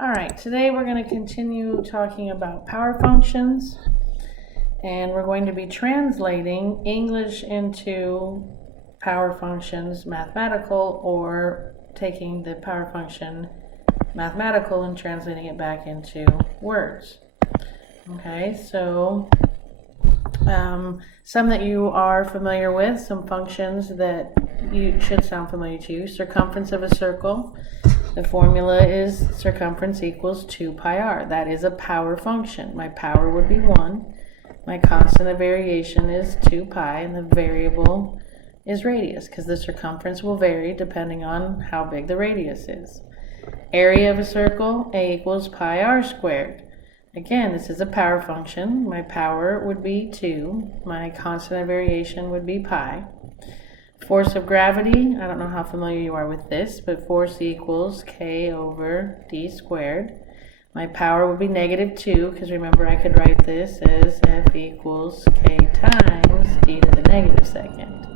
All right, today we're going to continue talking about power functions, and we're going to be translating English into power functions mathematical, or taking the power function mathematical and translating it back into words. Okay, so some that you are familiar with, some functions that you should sound familiar to you. Circumference of a circle. The formula is circumference equals 2 pi r. That is a power function. My power would be 1. My constant of variation is 2 pi, and the variable is radius, because the circumference will vary depending on how big the radius is. Area of a circle, A equals pi r squared. Again, this is a power function. My power would be 2. My constant of variation would be pi. Force of gravity, I don't know how familiar you are with this, but force equals k over d squared. My power would be negative 2, because remember I could write this as F equals k times d to the negative second.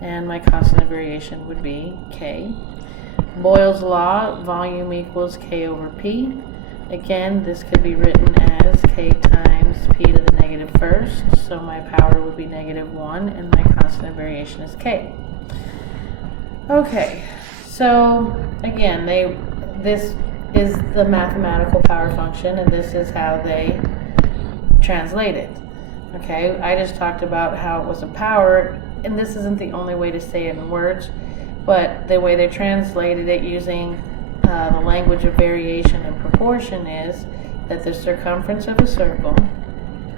And my constant of variation would be k. Boyle's law, volume equals k over p. Again, this could be written as k times p to the negative first, so my power would be negative 1, and my constant of variation is k. Okay, so again, this is the mathematical power function, and this is how they translate it. Okay, I just talked about how it was a power, and this isn't the only way to say it in words, but the way they translated it using the language of variation and proportion is that the circumference of a circle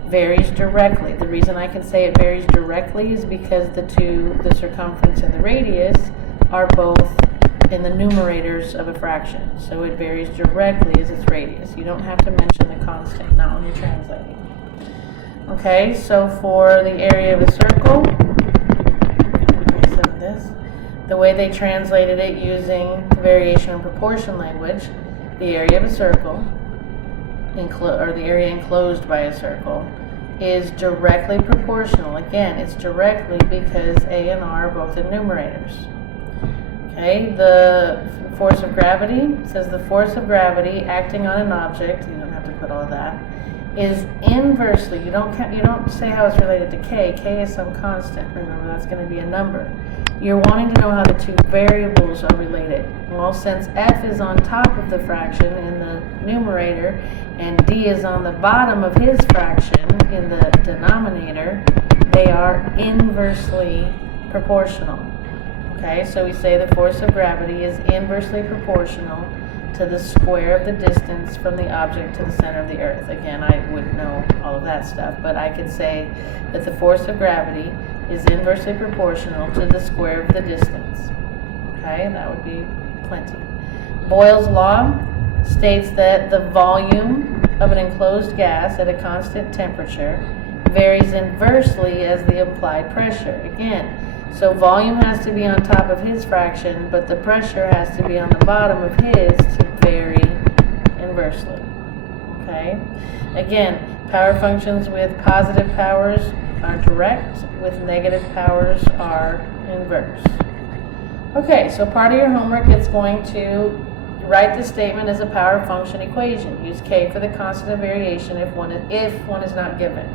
varies directly. The reason I can say it varies directly is because the circumference and the radius, are both in the numerators of a fraction. So it varies directly as its radius. You don't have to mention the constant, not when you're translating. Okay, so for the area of a circle, the way they translated it using variation and proportion language, the area of a circle, or the area enclosed by a circle, is directly proportional. Again, it's directly because A and R are both in numerators. Okay, the force of gravity says the force of gravity acting on an object, you don't have to put all of that, is inversely, you don't say how it's related to k. K is some constant. Remember, that's going to be a number. You're wanting to know how the two variables are related. Well, since f is on top of the fraction in the numerator and d is on the bottom of his fraction in the denominator, they are inversely proportional. Okay, so we say the force of gravity is inversely proportional to the square of the distance from the object to the center of the earth. Again, I wouldn't know all of that stuff, but I could say that the force of gravity is inversely proportional to the square of the distance. Okay, that would be plenty. Boyle's law states that the volume of an enclosed gas at a constant temperature varies inversely as the implied pressure. Again, so volume has to be on top of his fraction, but the pressure has to be on the bottom of his to vary inversely. Okay? Again, power functions with positive powers are direct, with negative powers are inverse. Okay, so part of your homework is going to write the statement as a power function equation. Use k for the constant of variation if one is not given.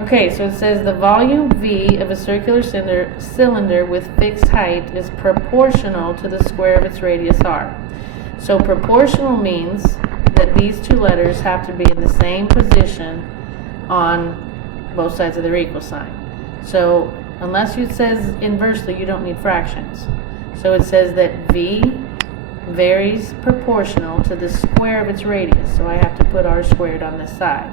Okay, so it says the volume V of a circular cylinder with fixed height is proportional to the square of its radius r. So proportional means that these two letters have to be in the same position on both sides of their equal sign. So unless it says inversely, you don't need fractions. So it says that V varies proportional to the square of its radius. So I have to put r squared on this side.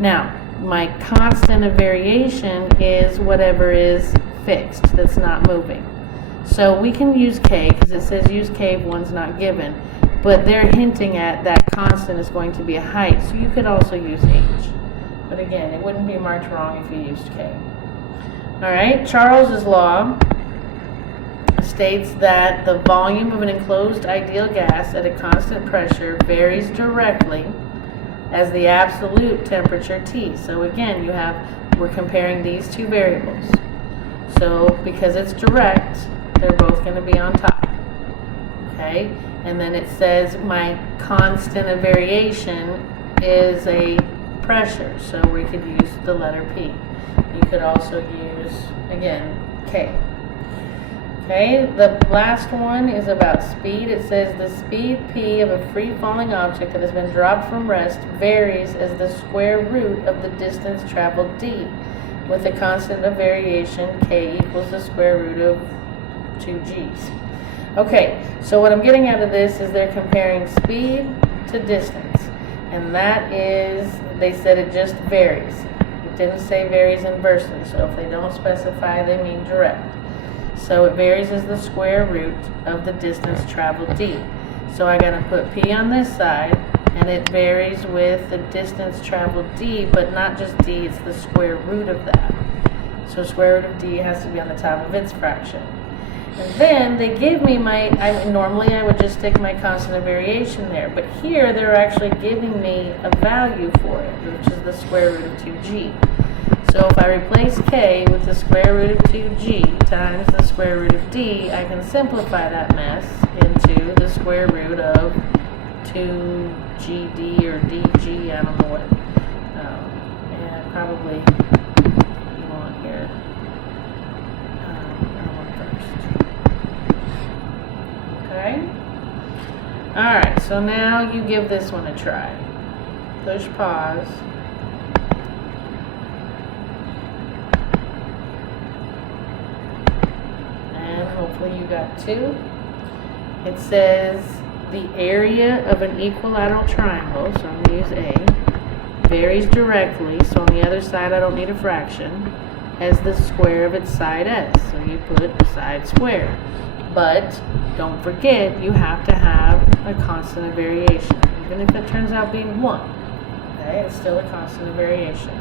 Now, my constant of variation is whatever is fixed, that's not moving. So we can use k, because it says use k if one's not given, but they're hinting at that constant is going to be a height, so you could also use h. But again, it wouldn't be marked wrong if you used k. Alright, Charles's law states that the volume of an enclosed ideal gas at a constant pressure varies directly as the absolute temperature T. So again, we're comparing these two variables. So because it's direct, they're both going to be on top. Okay. okay? And then it says my constant of variation is a pressure, so we could use the letter P. You could also use, again, K. Okay, the last one is about speed. It says the speed P of a free-falling object that has been dropped from rest varies as the square root of the distance traveled d, with a constant of variation K equals the square root of 2g's. Okay, so what I'm getting out of this is they're comparing speed to distance, and that is, they said it just varies. It didn't say varies inversely, so if they don't specify, they mean direct. So it varies as the square root of the distance traveled d. So I gotta put P on this side, and it varies with the distance traveled d, but not just d, it's the square root of that. So square root of d has to be on the top of its fraction. And then they give me normally I would just stick my constant of variation there, but here they're actually giving me a value for it, which is the square root of 2g. So if I replace k with the square root of 2g times the square root of d, I can simplify that mess into the square root of 2gd or dg, I don't know what, and probably you want here, I want first. Okay? Alright, so now you give this one a try. Push pause. Hopefully you got 2. It says the area of an equilateral triangle, so I'm going to use A, varies directly, so on the other side I don't need a fraction, as the square of its side S. So you put side square. But don't forget, you have to have a constant of variation. Even if it turns out being 1, okay, it's still a constant of variation.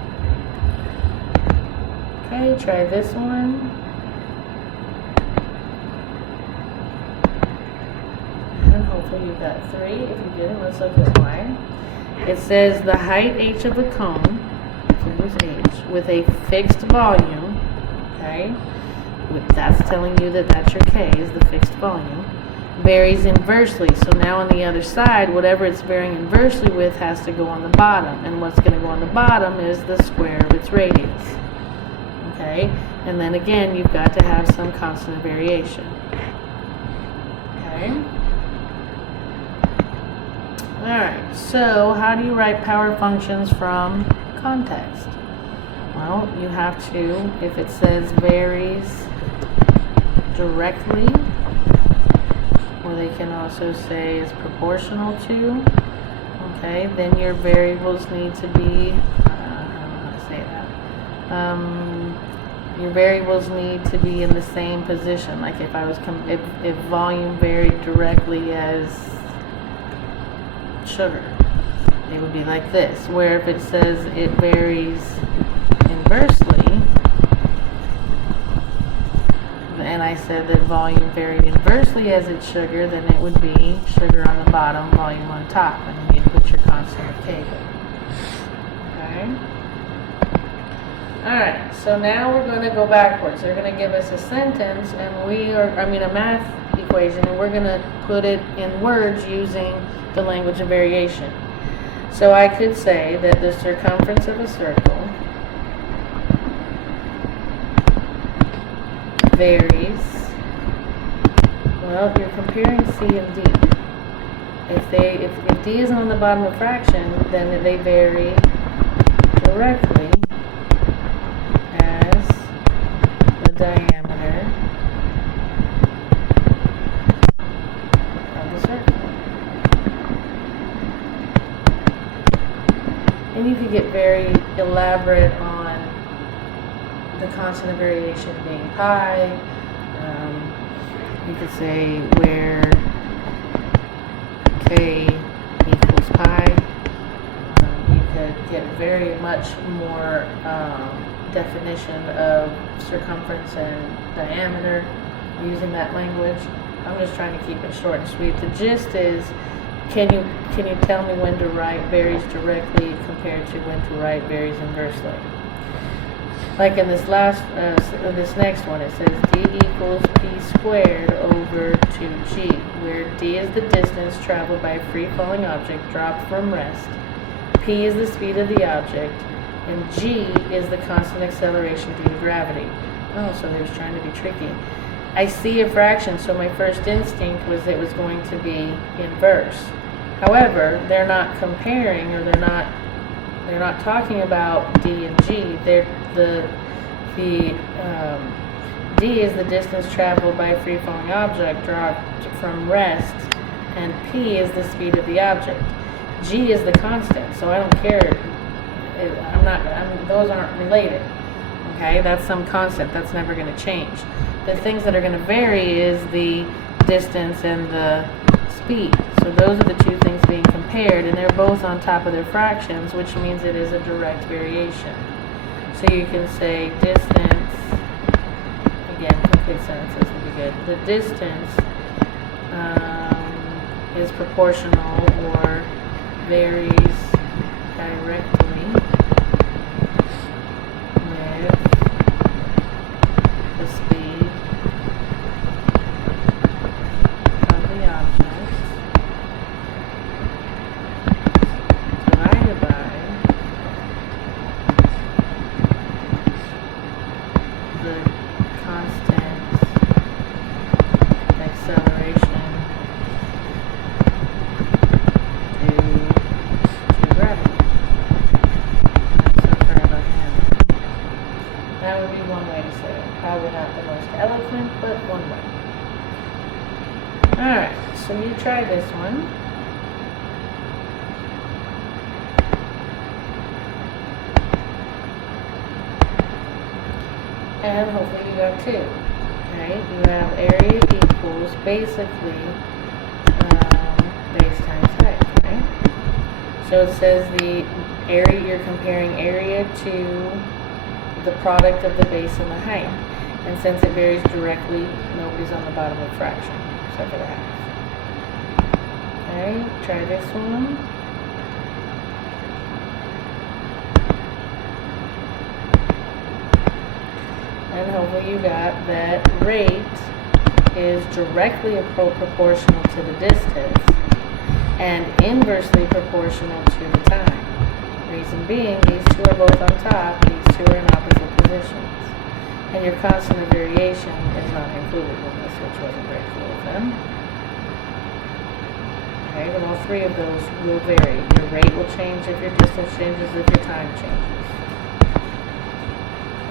Okay, try this one. Hopefully you got 3. If you didn't, let's look at why. It says the height h of a cone, so use h, with a fixed volume, okay, that's telling you that that's your k, is the fixed volume, varies inversely. So now on the other side, whatever it's varying inversely with has to go on the bottom, and what's going to go on the bottom is the square of its radius. Okay, and then again, you've got to have some constant of variation. Okay. Alright, so how do you write power functions from context? Well, you have to, if it says varies directly, or they can also say is proportional to, okay, then your variables need to be, I don't know how to say that, your variables need to be in the same position. Like if I was, if volume varied directly as sugar, it would be like this, where if it says it varies inversely, and I said that volume varied inversely as its sugar, then it would be sugar on the bottom, volume on top, and then you put your constant of K there. Okay? Alright, so now we're going to go backwards. They're going to give us a sentence, and a math equation, and we're going to put it in words using the language of variation. So I could say that the circumference of a circle varies, well, you're comparing C and D. If D isn't on the bottom of fraction, then they vary directly as the diameter of the circle. And you could get very elaborate on the constant of variation being pi. You could say where k equals pi. You could get very much more definition of circumference and diameter using that language. I'm just trying to keep it short and sweet. The gist is, can you tell me when to write varies directly compared to when to write varies inversely? Like in this next one, it says d equals p squared over 2g. where D is the distance traveled by a free-falling object dropped from rest, P is the speed of the object, and G is the constant acceleration due to gravity. Oh, so they was trying to be tricky. I see a fraction, so my first instinct was it was going to be inverse. However, they're not comparing, or they're not talking about D and G. D is the distance traveled by a free-falling object dropped from rest, and P is the speed of the object. G is the constant, so I don't care. Those aren't related. Okay, that's some constant. That's never going to change. The things that are going to vary is the distance and the speed. So those are the two things being compared, and they're both on top of their fractions, which means it is a direct variation. So you can say distance, again, complete sentences would be good. The distance is proportional or varies directly with the speed of the object divided by the constant acceleration due to gravity. So sorry about that. That would be one way to say it. Probably not the most eloquent, but one way. Alright, so you try this one. And hopefully you got 2. Okay, you have area equals basically base times height, right? So it says the area, you're comparing area to the product of the base and the height. And since it varies directly, nobody's on the bottom of fraction, except for the half. Okay, try this one. And hopefully you got that rate is directly proportional to the distance and inversely proportional to the time. Reason being, these two are both on top, these two are in opposite positions. And your constant of variation is not included in this, which wasn't very cool of them. Okay, but all three of those will vary. Your rate will change if your distance changes, if your time changes.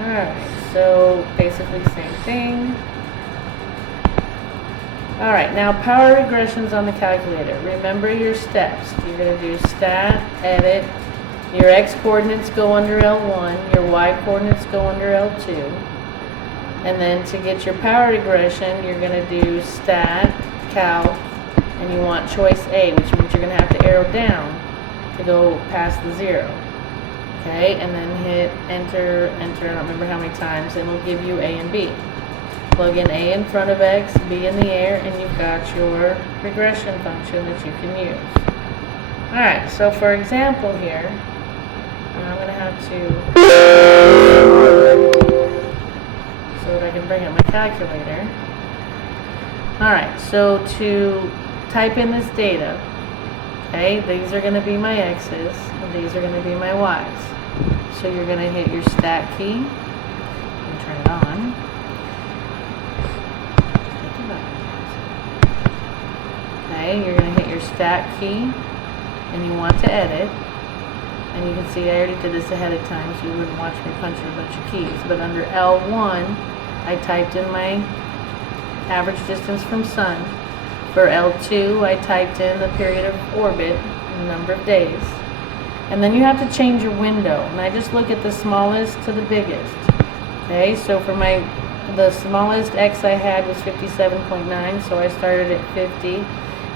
Alright, so basically same thing. Alright, now power regressions on the calculator. Remember your steps. You're going to do stat, edit. Your x coordinates go under L1, your y coordinates go under L2. And then to get your power regression, you're going to do stat, calc, and you want choice A, which means you're going to have to arrow down to go past the 0. Okay, and then hit enter, I don't remember how many times, and it'll give you A and B. Plug in A in front of X, B in the air, and you've got your regression function that you can use. Alright, so for example here, I'm going to have to, so that I can bring up my calculator. Alright, so to type in this data, okay, these are going to be my X's, and these are going to be my Y's. So you're going to hit your stat key, and turn it on. Okay, you're going to hit your stat key, and you want to edit. And you can see I already did this ahead of time, so you wouldn't watch me punch in a bunch of keys. But under L1, I typed in my average distance from sun. For L2, I typed in the period of orbit, the number of days. And then you have to change your window. And I just look at the smallest to the biggest. Okay, so for the smallest X I had was 57.9, so I started at 50.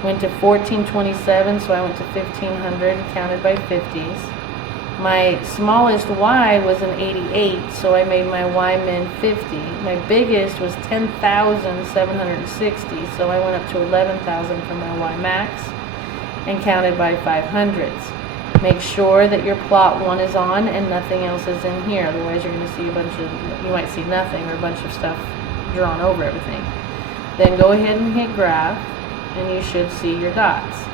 Went to 1427, so I went to 1500, counted by 50s. My smallest Y was an 88, so I made my Y min 50. My biggest was 10,760, so I went up to 11,000 for my Y max and counted by 500s. Make sure that your plot 1 is on and nothing else is in here, otherwise you're going to see you might see nothing or a bunch of stuff drawn over everything. Then go ahead and hit graph. and you should see your dots.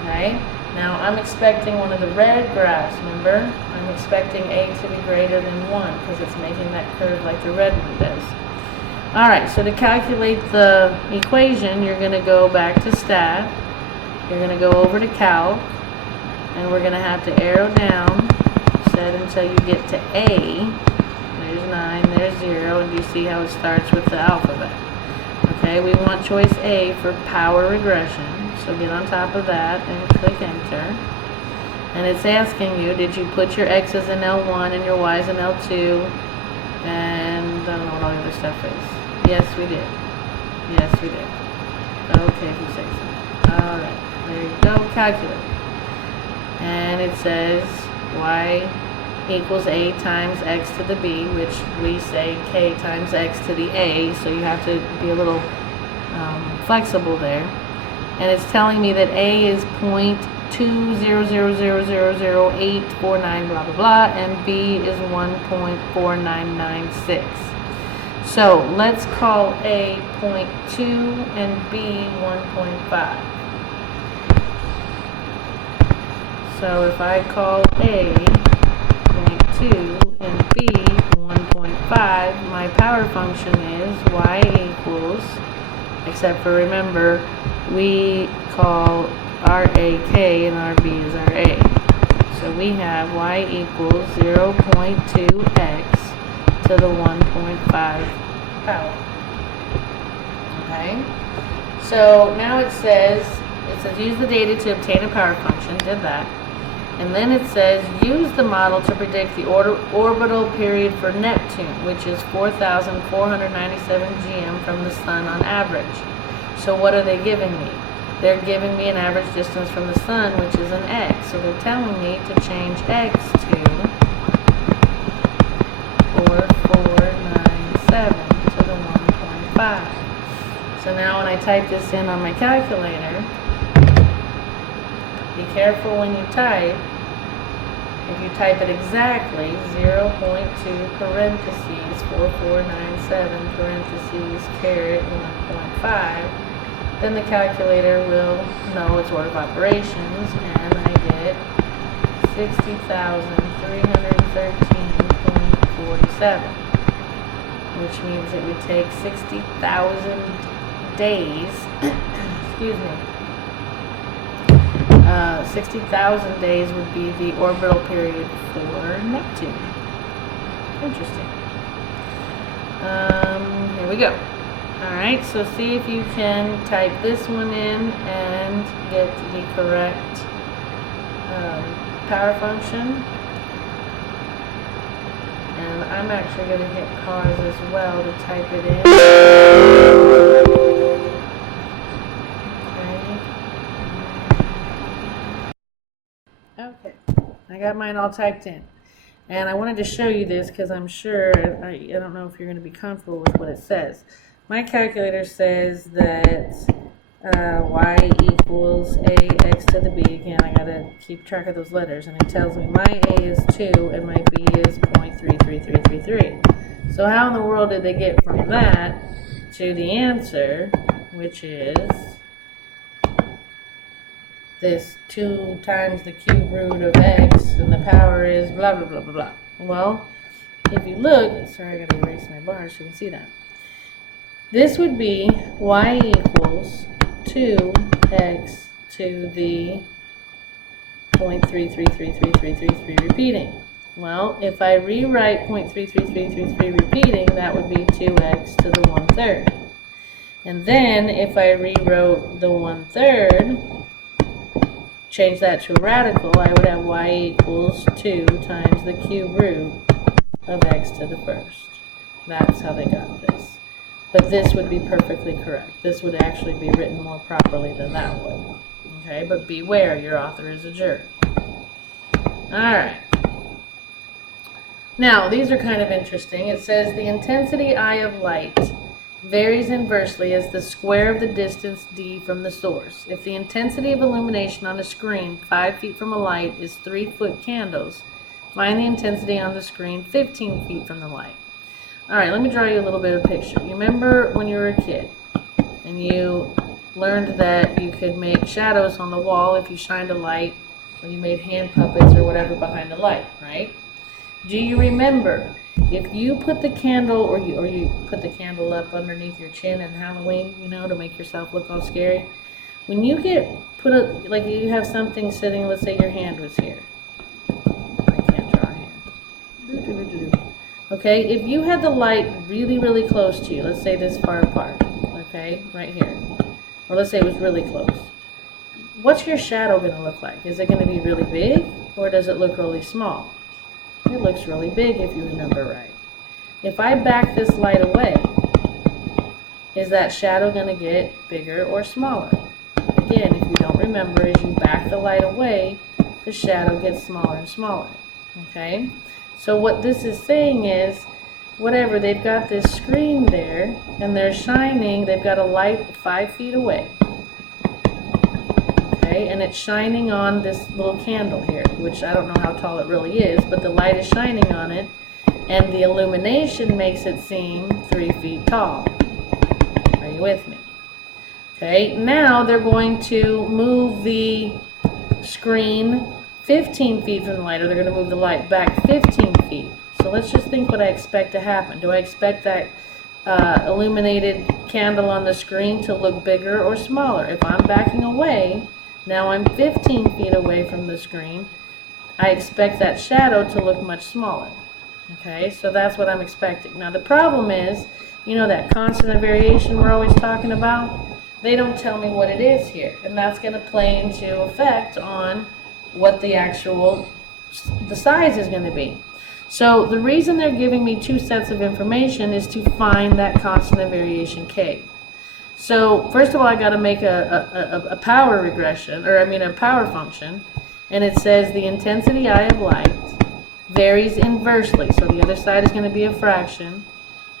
Okay? Now I'm expecting one of the red graphs, remember? I'm expecting A to be greater than 1 because it's making that curve like the red one does. Alright, so to calculate the equation, you're going to go back to stat. You're going to go over to calc, and we're going to have to arrow down, set until you get to A. There's 9, there's 0, and you see how it starts with the alphabet. Okay, we want choice A for power regression. So get on top of that and click enter. And it's asking you, did you put your X's in L1 and your Y's in L2? And I don't know what all the other stuff is. Yes, we did. Yes, we did. Okay, if you say so. Alright, there you go, calculate. And it says Y equals A times X to the B, which we say K times X to the A, so you have to be a little flexible there. And it's telling me that A is 0.200000849 blah blah blah, and B is 1.4996. So let's call A 0.2 and B 1.5. So if I call A 0.2 and B 1.5, my power function is Y equals, except for remember, we call our A K and our B is our A. So we have Y equals 0.2x to the 1.5 power. Okay? So now it says use the data to obtain a power function, did that. And then it says use the model to predict the orbital period for Neptune, which is 4,497 GM from the Sun on average. So what are they giving me? They're giving me an average distance from the Sun, which is an X. So they're telling me to change X to 4497 to the 1.5. So now when I type this in on my calculator, be careful when you type. If you type it exactly, 0.2 parentheses 4497 parentheses caret 1.5, then the calculator will know its order of operations, and I get 60,313.47, which means it would take 60,000 days, excuse me, 60,000 days would be the orbital period for Neptune. Interesting. Here we go. Alright, so see if you can type this one in and get the correct power function. And I'm actually going to hit pause as well to type it in. Okay, I got mine all typed in. And I wanted to show you this because I'm sure, I don't know if you're going to be comfortable with what it says. My calculator says that Y equals AX to the B. Again, I got to keep track of those letters. And it tells me my A is 2 and my B is 0.33333. So how in the world did they get from that to the answer, which is this 2 times the cube root of X, and the power is blah, blah, blah, blah, blah. Well, if you look, sorry, I got to erase my bar so you can see that. This would be Y equals 2x to the 0.333333 repeating. Well, if I rewrite 0.33333 repeating, that would be 2x to the 1/3. And then if I rewrote the 1/3, change that to a radical, I would have Y equals 2 times the cube root of X to the 1st. That's how they got this. But this would be perfectly correct. This would actually be written more properly than that would. Okay, but beware, your author is a jerk. Alright. Now, these are kind of interesting. It says the intensity I of light varies inversely as the square of the distance d from the source. If the intensity of illumination on a screen 5 feet from a light is 3-foot candles, find the intensity on the screen 15 feet from the light. Alright, let me draw you a little bit of a picture. You remember when you were a kid and you learned that you could make shadows on the wall if you shined a light, or you made hand puppets or whatever behind the light, right? Do you remember, if you put the candle, or you put the candle up underneath your chin in Halloween, you know, to make yourself look all scary, when you like you have something sitting, let's say your hand was here. I can't draw a hand. Okay, if you had the light really, really close to you, let's say this far apart, okay, right here, or let's say it was really close, what's your shadow going to look like? Is it going to be really big, or does it look really small? It looks really big if you remember right. If I back this light away, is that shadow going to get bigger or smaller? Again, if you don't remember, as you back the light away, the shadow gets smaller and smaller. Okay? So what this is saying is, whatever, they've got this screen there, and they're shining, they've got a light 5 feet away. Okay? And it's shining on this little candle here, which I don't know how tall it really is, but the light is shining on it, and the illumination makes it seem 3 feet tall. Are you with me? Okay, now they're going to move the screen 15 feet from the light, or they're going to move the light back 15 feet. So let's just think what I expect to happen. Do I expect that illuminated candle on the screen to look bigger or smaller? If I'm backing away, now I'm 15 feet away from the screen, I expect that shadow to look much smaller. Okay, so that's what I'm expecting. Now the problem is, you know that constant of variation we're always talking about? They don't tell me what it is here, and that's going to play into effect on what the size is going to be. So the reason they're giving me 2 sets of information is to find that constant of variation k. So first of all, I got to make a power regression, or a power function, and it says the intensity I of light varies inversely. So the other side is going to be a fraction,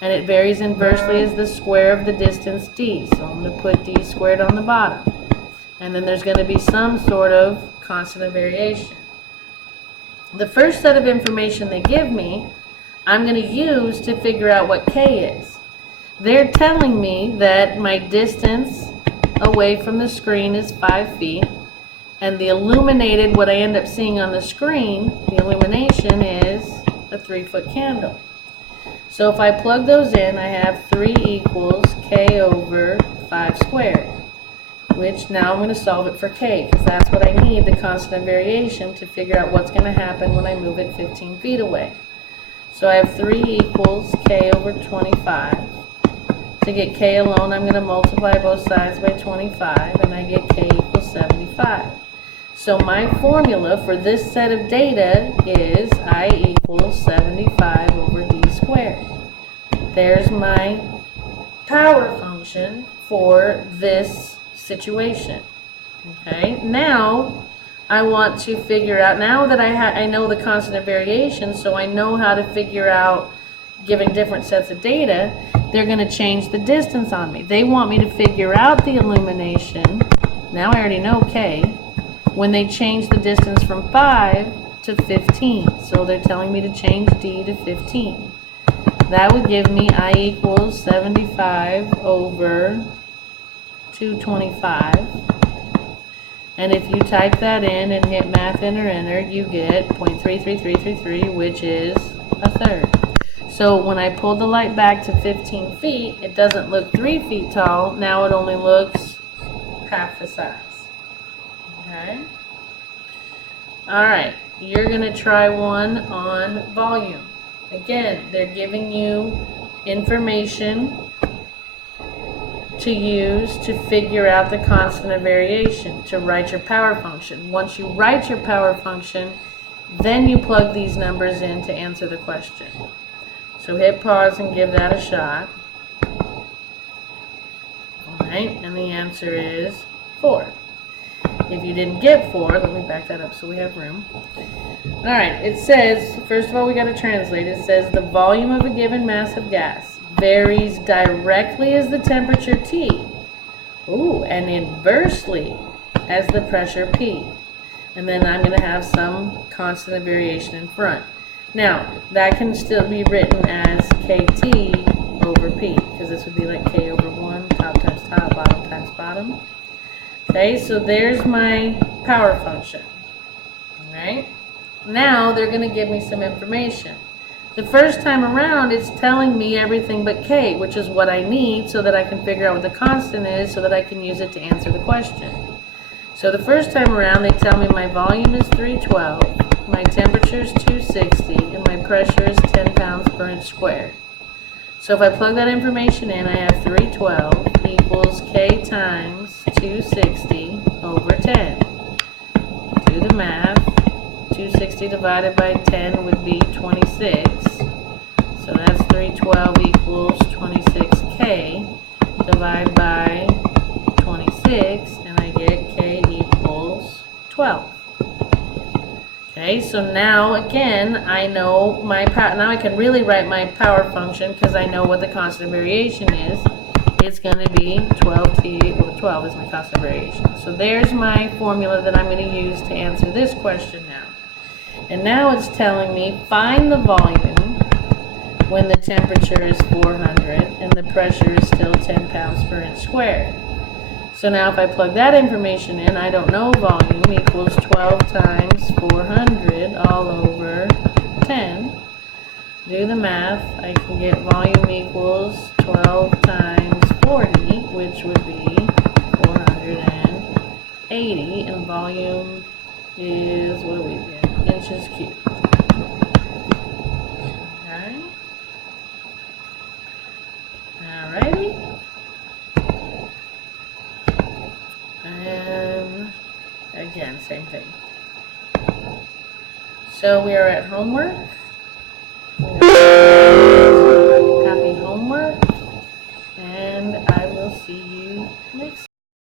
and it varies inversely as the square of the distance d. So I'm going to put d squared on the bottom. And then there's going to be some sort of constant of variation. The first set of information they give me, I'm going to use to figure out what k is. They're telling me that my distance away from the screen is 5 feet, and the illuminated, what I end up seeing on the screen, the illumination is a 3-foot candle. So if I plug those in, I have 3 equals k over 5 squared, which now I'm going to solve it for k, because that's what I need, the constant of variation, to figure out what's going to happen when I move it 15 feet away. So I have 3 equals k over 25. To get k alone, I'm going to multiply both sides by 25, and I get k equals 75. So my formula for this set of data is I equals 75 over d squared. There's my power function for this situation. Okay, now I want to figure out, now that I know the constant of variation, so I know how to figure out, given different sets of data, they're going to change the distance on me. They want me to figure out the illumination. Now I already know k. When they change the distance from 5 to 15. So they're telling me to change d to 15. That would give me I equals 75 over 225. And if you type that in and hit math enter, you get 0.33333, which is a third. So when I pull the light back to 15 feet, it doesn't look 3 feet tall. Now it only looks half the size. Okay. All right. You're going to try one on volume. Again, they're giving you information to use to figure out the constant of variation, to write your power function. Once you write your power function, then you plug these numbers in to answer the question. So hit pause and give that a shot. All right, and the answer is 4. If you didn't get 4, let me back that up so we have room. All right, it says, first of all, we got to translate. It says the volume of a given mass of gas varies directly as the temperature T. Ooh, and inversely as the pressure P. And then I'm going to have some constant of variation in front. Now, that can still be written as KT over P, because this would be like K over 1, top times top, bottom times bottom. Okay, so there's my power function. Alright? Now they're going to give me some information. The first time around, it's telling me everything but K, which is what I need so that I can figure out what the constant is so that I can use it to answer the question. So the first time around, they tell me my volume is 312, my temperature is 260, and my pressure is 10 pounds per inch squared. So if I plug that information in, I have 312 equals K times 260 over 10. Do the math. 260 divided by 10 would be 26. So that's 312 equals 26K. Divide by 26, and I get K equals 12. Okay, so now again, I know my power. Now I can really write my power function because I know what the constant variation is. It's going to be 12T, well 12 is my constant variation. So there's my formula that I'm going to use to answer this question now. And now it's telling me find the volume when the temperature is 400 and the pressure is still 10 pounds per inch squared. So now if I plug that information in, I don't know volume equals 12 times 400 all over 10. Do the math. I can get volume equals 12 times 40, which would be 480, and volume is, what do we get? Inches cubed. Okay. Alrighty. And again, same thing. So we are at homework. Happy homework. And I will see you next time.